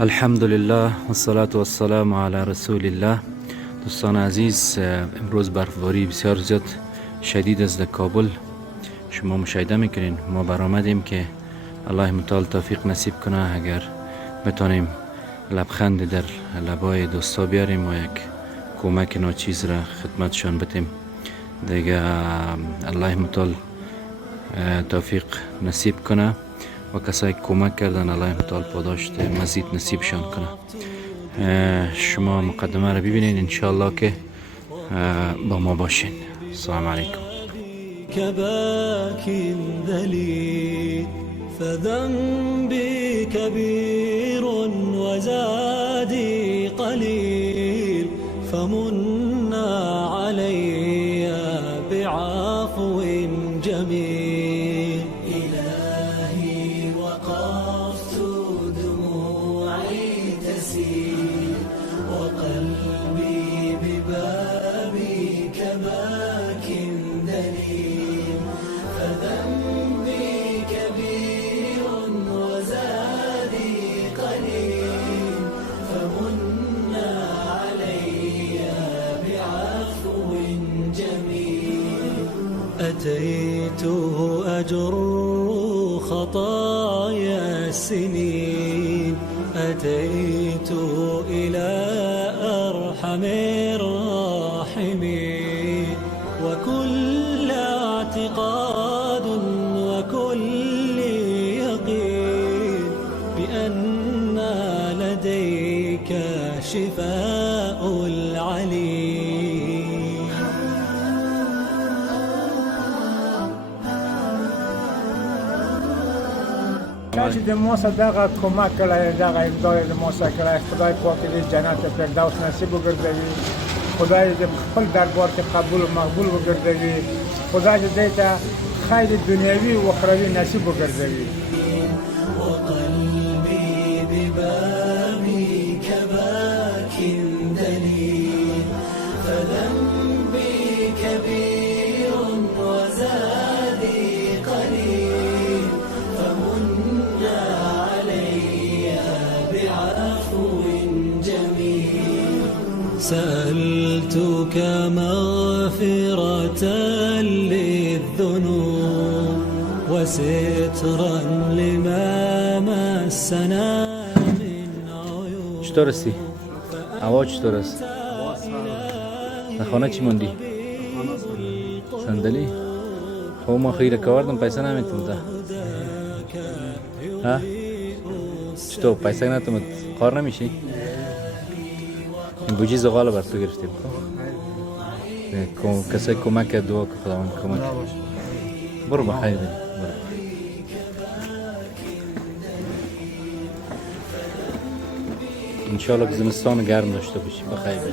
الحمد لله و الصلاة و السلام علی رسول الله. دوستان عزیز، امروز برفباری بسیار زیاد شدید است در کابل. شما مشاهده میکنین ما برآمدیم که الله متعال توفیق نصیب کنه اگر بتانیم لبخند در لبای دوستا بیاریم و یک کمک ناچیز را خدمتشان بتیم دیگه. الله متعال توفیق نصیب کنه و کسایی کمک کردن الله متعال پاداش مزید نصیبشان کنه. شما مقدمه رو ببینین انشاءالله که با ما باشین. السلام علیکم. كباك ذليل فذنبي كبير وزادي قليل فمنا علي بعفو جميل. إلهي وقفت دموعي تسيل وقلبي ببابك باك دليل فذنبي كبير وزادي قليل فمنا علي بعفو جميل. أتيت أجر خطايا السنين أتيت إلى أرحم الراحمين وكل اعتقاد وكل يقين بأن لديك شفاء العليل. چه د ما صدقه کمک کړی دغه امداد د ما سره کړی خدای پاک دې جنت فردوس نصیب وګرځوي. خدای دې خپل دربار کې قبول و مقبول وګرځوي. خدای دې ته خیر دنیوي و اخروی نصیب وګرځوي. وقلبي ببابك باك دليل فذنبي كبير وزادي قليل فمنا علي بعفو جميل. سألتك مغفرة للذنوب وسترا لما مسنا من عيوب. چطور هستی؟ هوا چطور است؟ در خانه چی موندی؟ صندلی؟ خب ما خیره کاردم پیسه نمیتونم ده. ها؟ چطور پیسه نتونم کار نمیشی؟ این بوجی زغال بر تو گرفتیم. کسی کمک دعا که خداوند کمک. برو بخیر برو. انشاءالله که زمستان گرم داشته باشی. بخیر برو.